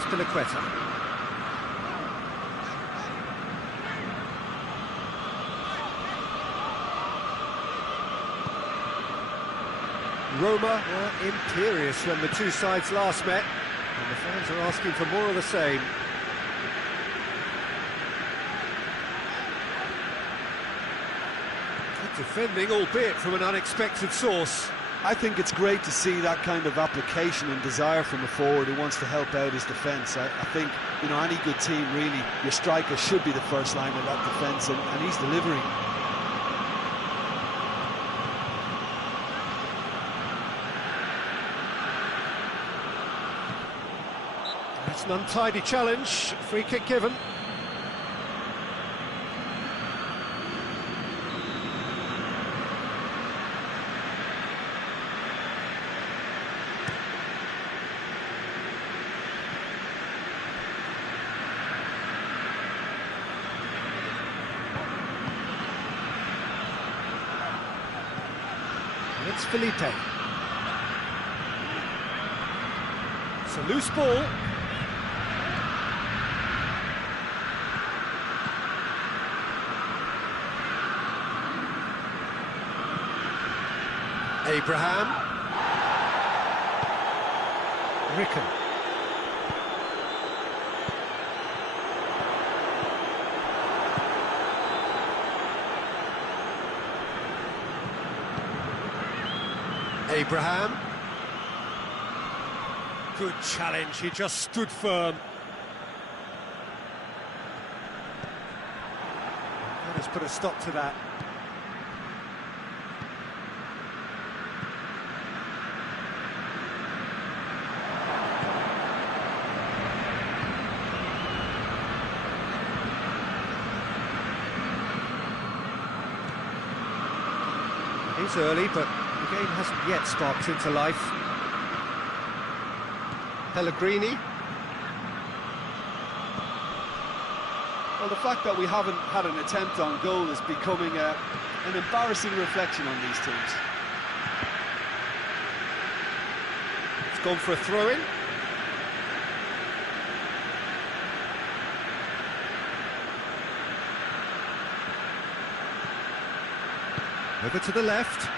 Aspilicueta. Roma were imperious when the two sides last met, and the fans are asking for more of the same. Good defending, albeit from an unexpected source. I think it's great to see that kind of application and desire from a forward who wants to help out his defence. I think, you know, any good team, really, your striker should be the first line of that defence, and he's delivering. That's an untidy challenge, free kick given. It's Felipe. It's a loose ball. Abraham. Ricken. Abraham. Good challenge, he just stood firm. Let us put a stop to that. It's early, but the game hasn't yet sparked into life. Pellegrini. Well, the fact that we haven't had an attempt on goal is becoming an embarrassing reflection on these teams. It's gone for a throw-in. Over to the left.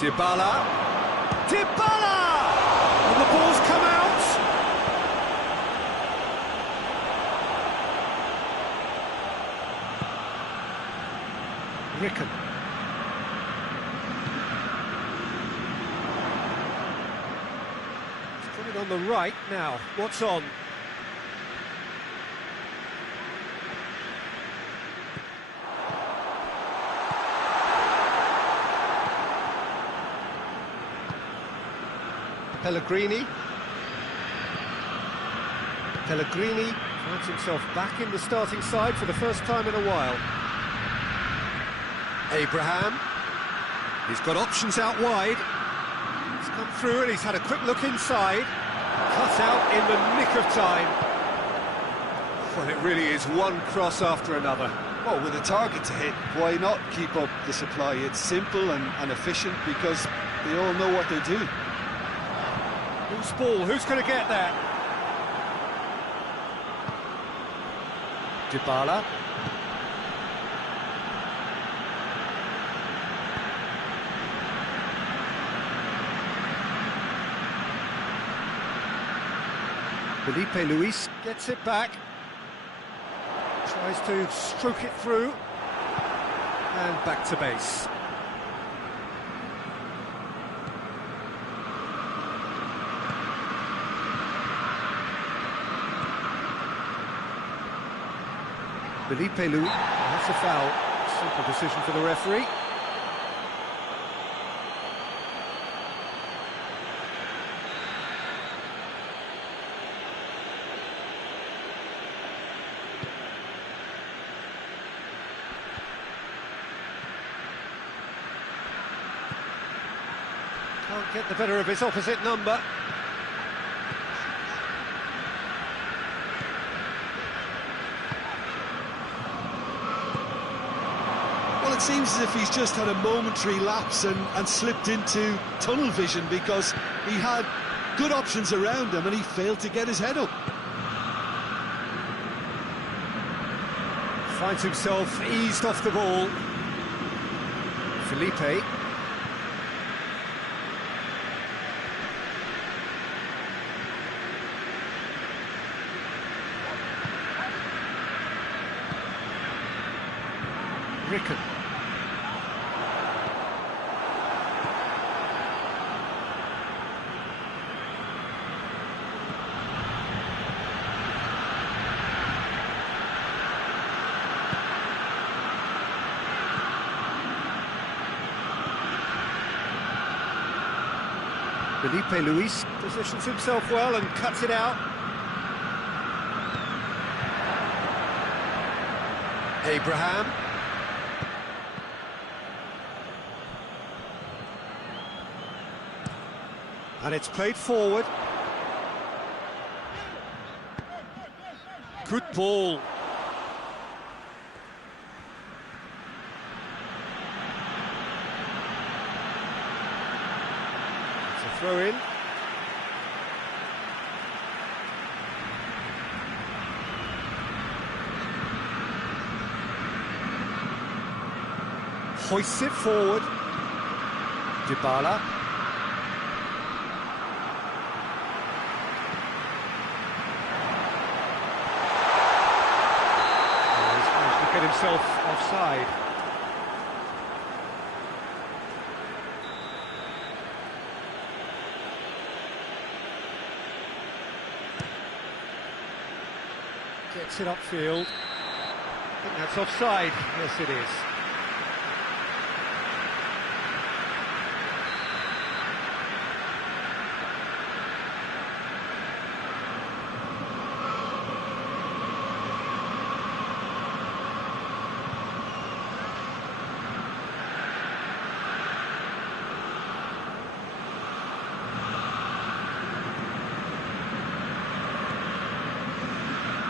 Dybala. Dybala! And the ball's come out. Ricken. It's coming on the right now. What's on? Pellegrini. Pellegrini finds himself back in the starting side for the first time in a while. Abraham. He's got options out wide. He's come through and he's had a quick look inside. Cut out in the nick of time. Well, it really is one cross after another. Well, with a target to hit, why not keep up the supply? It's simple and efficient because they all know what they do. Loose ball, who's going to get that? Dybala. Felipe Luis gets it back. Tries to stroke it through. And back to base. Felipe Luis, that's a foul. Simple decision for the referee. Can't get the better of his opposite number. Well, Well, it seems as if he's just had a momentary lapse and slipped into tunnel vision, because he had good options around him and he failed to get his head up. Finds himself eased off the ball. Felipe. Ricken. Felipe Luis positions himself well and cuts it out. Abraham. And it's played forward. Good ball. It's a throw in. Hoists it forward. Dybala. Get himself offside. Gets it upfield. I think that's offside. Yes, it is.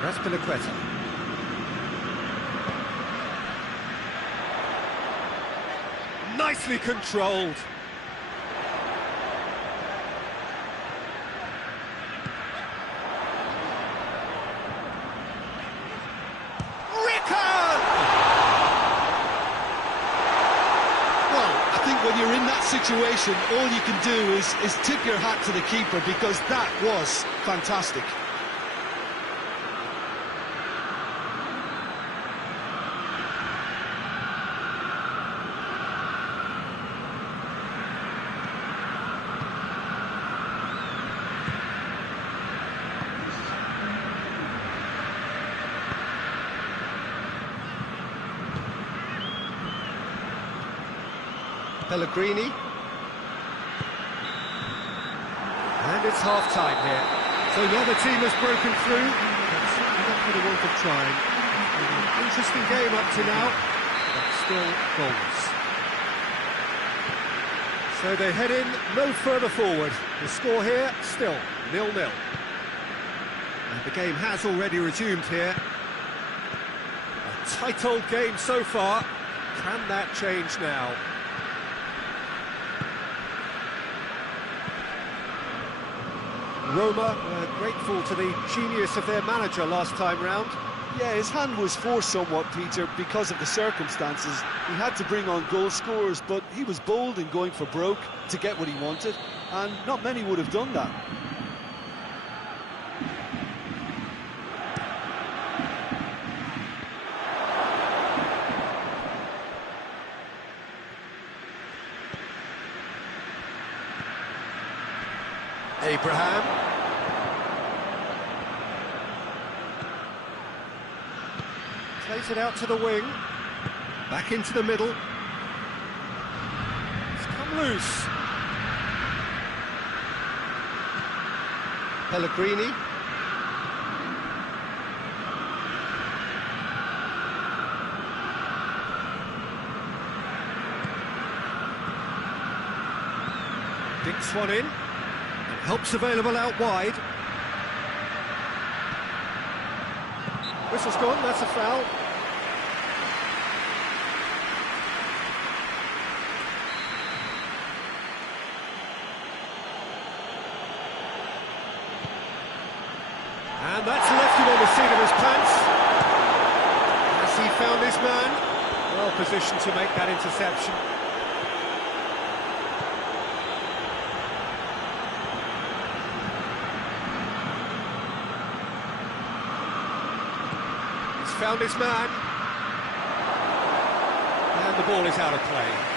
Raspilicueta. Nicely controlled. When you're in that situation, all you can do is tip your hat to the keeper, because that was fantastic. Pellegrini. And it's half-time here. So the other team has broken through. That's certainly not for the want of trying. An interesting game up to now, but still goals. So they head in no further forward. The score here, still 0-0. And the game has already resumed here. A tight old game so far. Can that change now? Roma were grateful to the genius of their manager last time round. Yeah, his hand was forced somewhat, Peter, because of the circumstances. He had to bring on goal scorers, but he was bold in going for broke to get what he wanted, and not many would have done that. Abraham. Plays it out to the wing. Back into the middle. It's come loose. Pellegrini. Dinks one in. Help's available out wide. Whistle's gone, that's a foul. And that's left him on the seat of his pants. Has he found his man? Well positioned to make that interception. He's found his man. And the ball is out of play.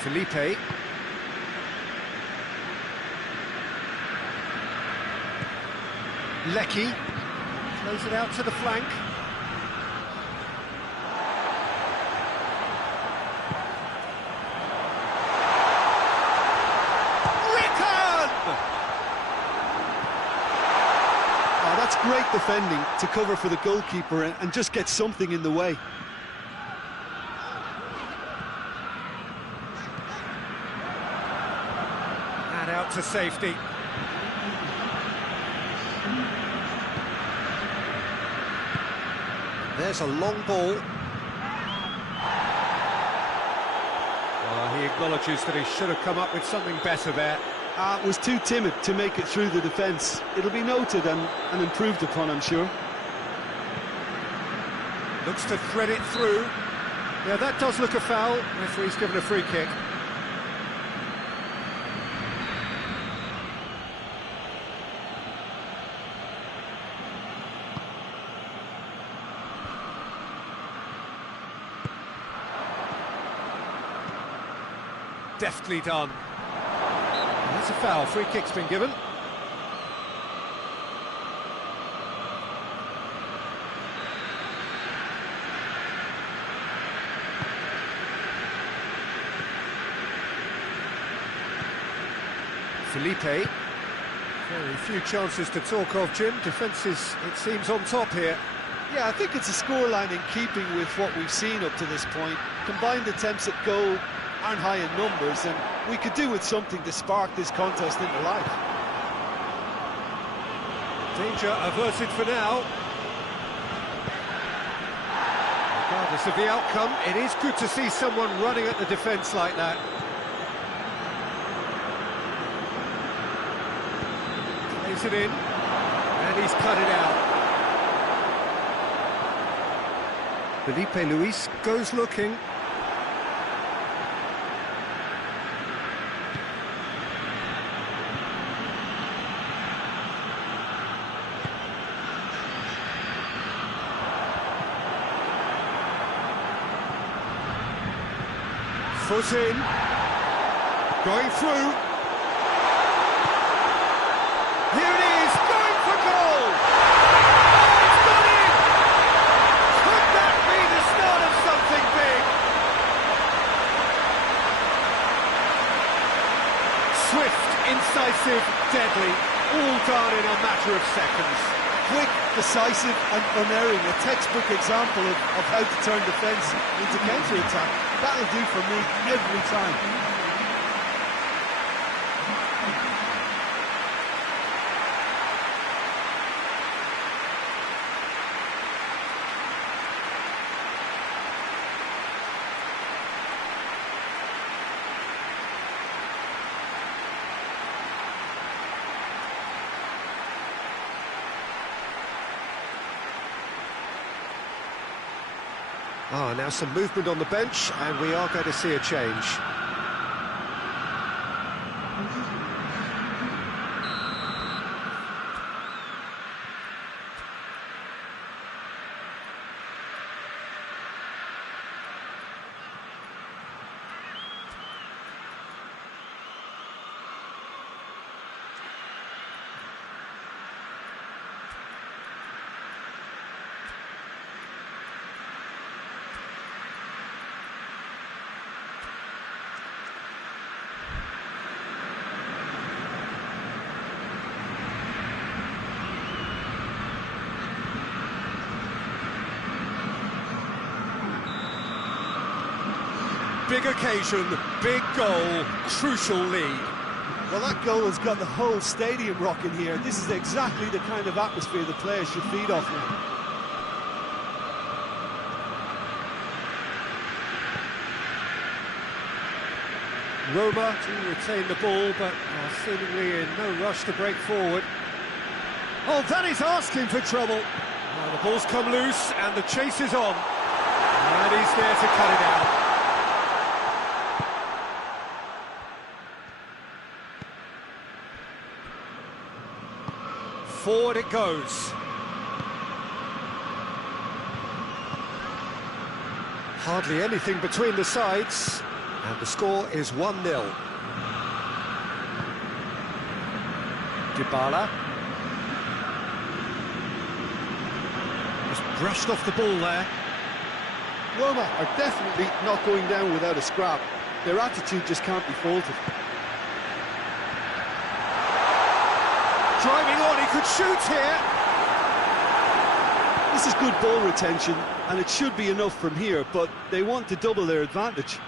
Felipe. Lecky throws it out to the flank. Oh, that's great defending to cover for the goalkeeper and just get something in the way. Out to safety. There's a long ball. He acknowledges that he should have come up with something better there. Was too timid to make it through the defence. It'll be noted and improved upon, I'm sure. Looks to thread it through. Yeah, that does look a foul. Referee's given a free kick. Deftly done. And that's a foul. Free kick's been given. Felipe. Very few chances to talk of, Jim. Defence is, it seems, on top here. Yeah, I think it's a scoreline in keeping with what we've seen up to this point. Combined attempts at goal aren't high in numbers, and we could do with something to spark this contest into life. Danger averted for now. Regardless of the outcome, it is good to see someone running at the defence like that. Plays it in, and he's cut it out. Felipe Luis goes looking. Foot in, going through. Here it is, going for goal! Oh, it's got in! Could that be the start of something big? Swift, incisive, deadly, all done in a matter of seconds. Quick, decisive and unerring, a textbook example of how to turn defence into counter-attack. That'll do for me every time. Now some movement on the bench, and we are going to see a change. big occasion, big goal, crucial lead. Well, that goal has got the whole stadium rocking here. This is exactly the kind of atmosphere the players should feed off now. Roma to retain the ball, but are seemingly in no rush to break forward. Oh, that is asking for trouble. Oh, the ball's come loose and the chase is on. And he's there to cut it out. Forward it goes. Hardly anything between the sides, and the score is 1-0. Dybala. Just brushed off the ball there. Roma are definitely not going down without a scrap. Their attitude just can't be faulted. Driving on, he could shoot here. This is good ball retention, and it should be enough from here, but they want to double their advantage.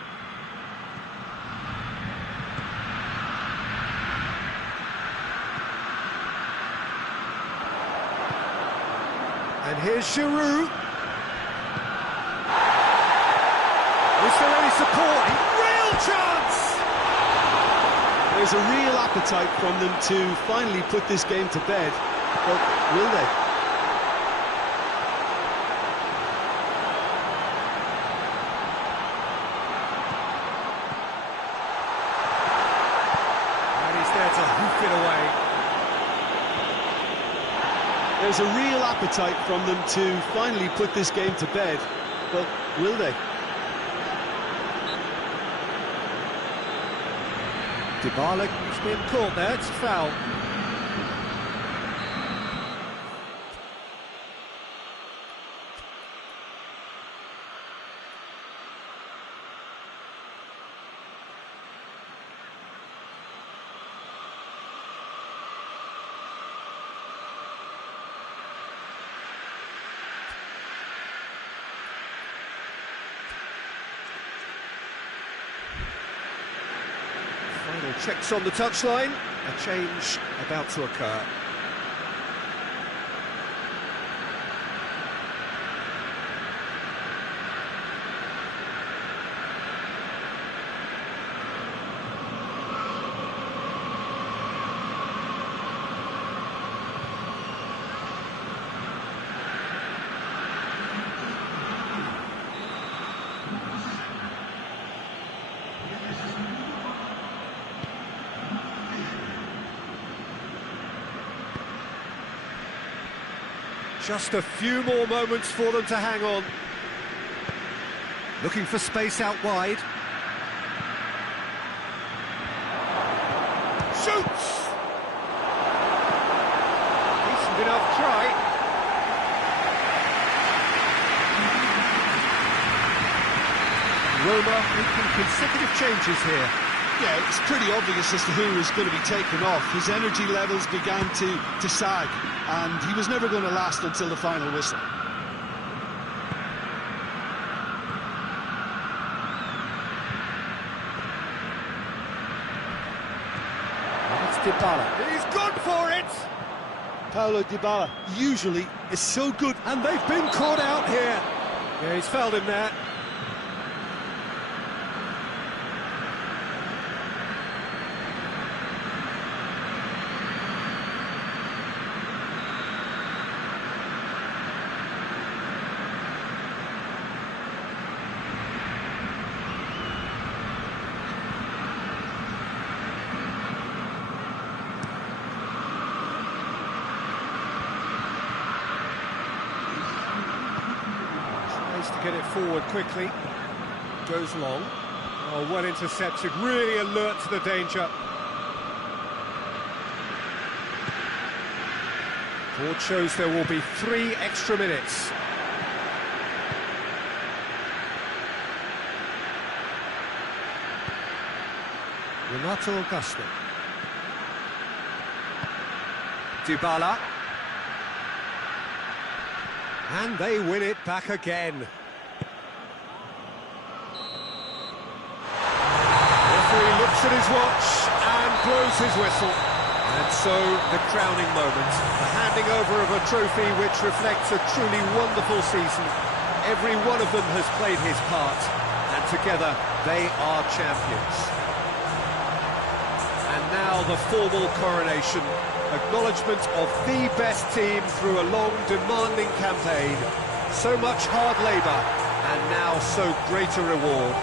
And here's Giroud. Is there any support? Real chance! There's a real appetite from them to finally put this game to bed, but will they? And he's there to hoof it away. There's a real appetite from them to finally put this game to bed, but will they? Dybala has been caught there, it's a foul. Final checks on the touchline, a change about to occur. Just a few more moments for them to hang on. Looking for space out wide. Shoots! Decent enough try. Roma making consecutive changes here. Yeah, it's pretty obvious as to who was going to be taken off. His energy levels began to sag, and he was never going to last until the final whistle. It's Dybala. He's good for it! Paulo Dybala usually is so good. And they've been caught out here. Yeah, he's fouled him there. To get it forward quickly, goes long. Oh, well intercepted, really alert to the danger. Board shows there will be 3 extra minutes. Renato Augusto. Dybala. And they win it back again. looks at his watch and blows his whistle. And so, the crowning moment, the handing over of a trophy which reflects a truly wonderful season. Every one of them has played his part, and together they are champions. And now the formal coronation, acknowledgement of the best team through a long, demanding campaign. So much hard labour, and now so great a reward.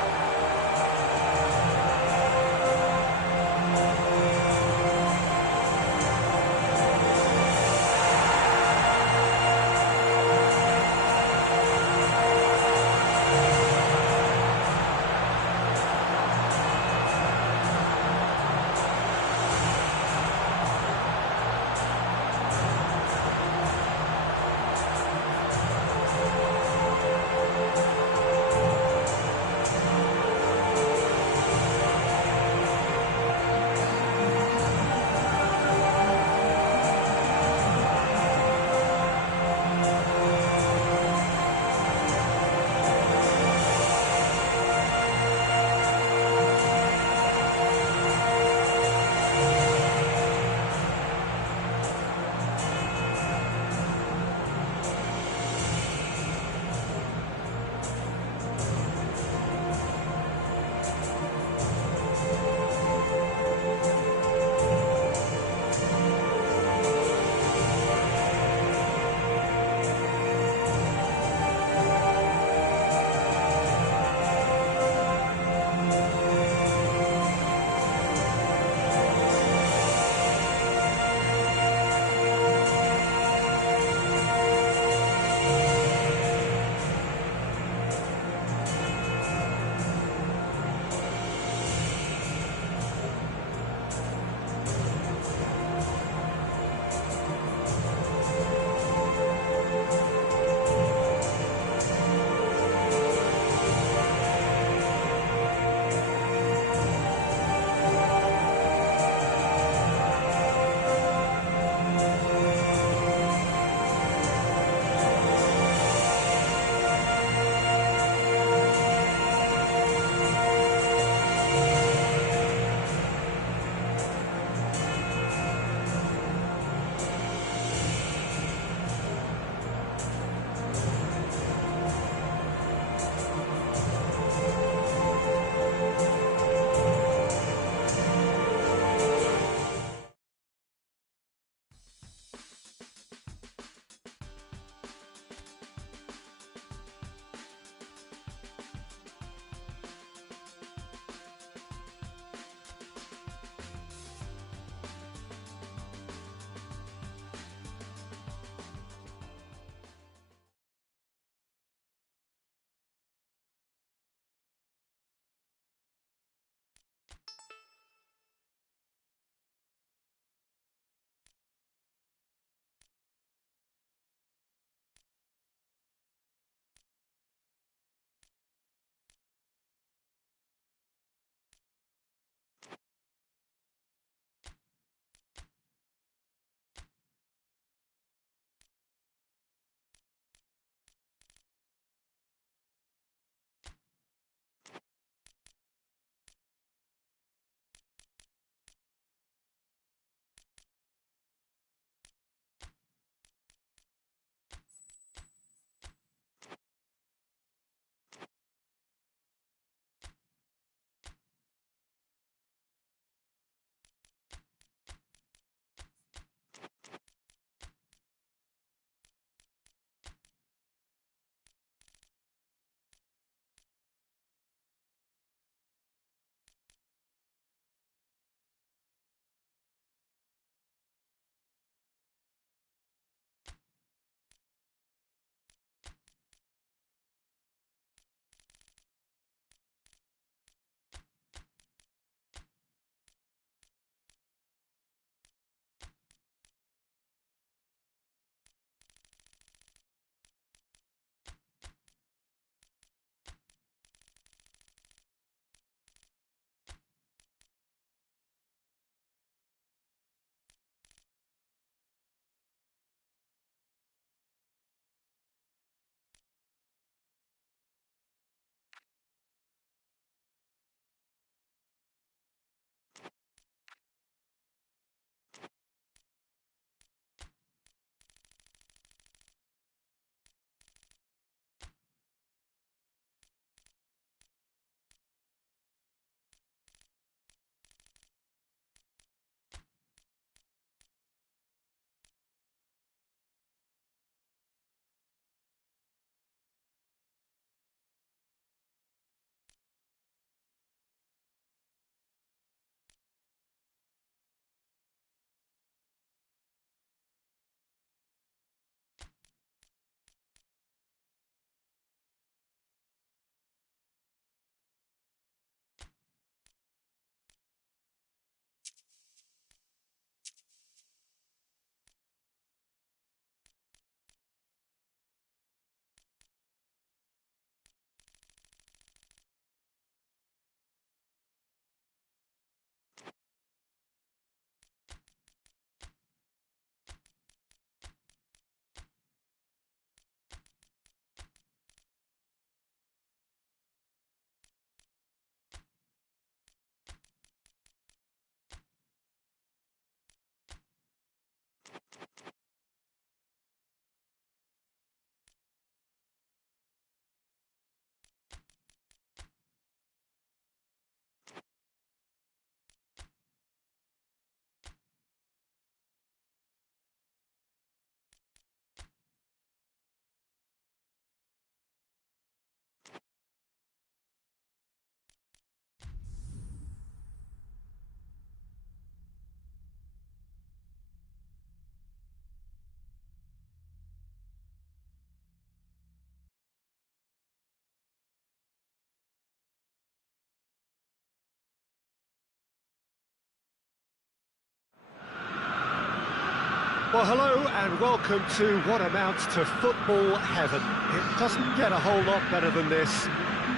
Well, hello and welcome to what amounts to football heaven. It doesn't get a whole lot better than this.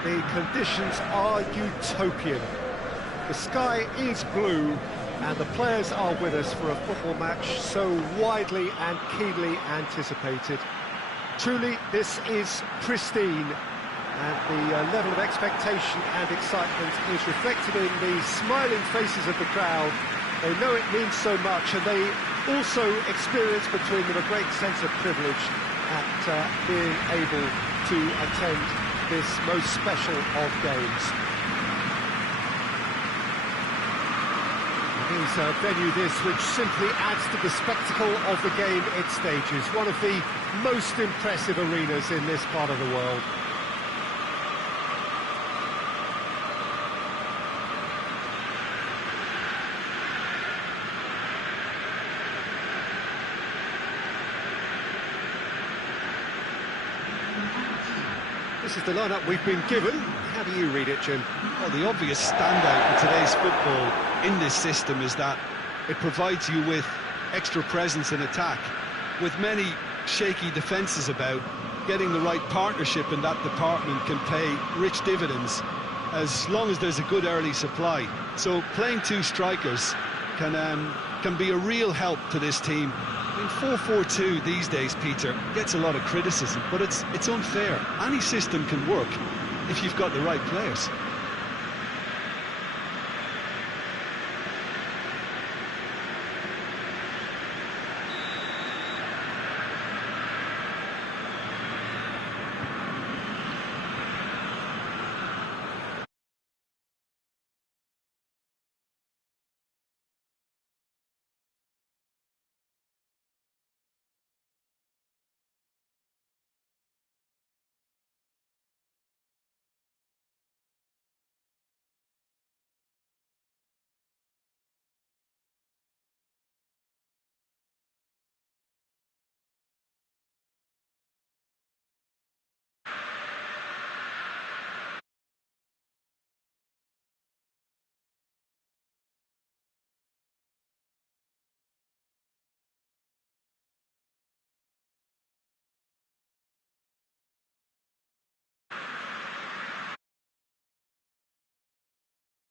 The conditions are utopian. The sky is blue and the players are with us for a football match so widely and keenly anticipated. Truly, this is pristine, and the level of expectation and excitement is reflected in the smiling faces of the crowd. They know it means so much, and they also experience between them a great sense of privilege at being able to attend this most special of games. It is a venue this which simply adds to the spectacle of the game it stages, one of the most impressive arenas in this part of the world. This is the lineup we've been given. How do you read it, Jim? Well, the obvious standout in today's football in this system is that it provides you with extra presence in attack. With many shaky defences about, getting the right partnership in that department can pay rich dividends as long as there's a good early supply. So playing two strikers can be a real help to this team. I mean, 4-4-2 these days, Peter, gets a lot of criticism, but it's unfair. Any system can work if you've got the right players.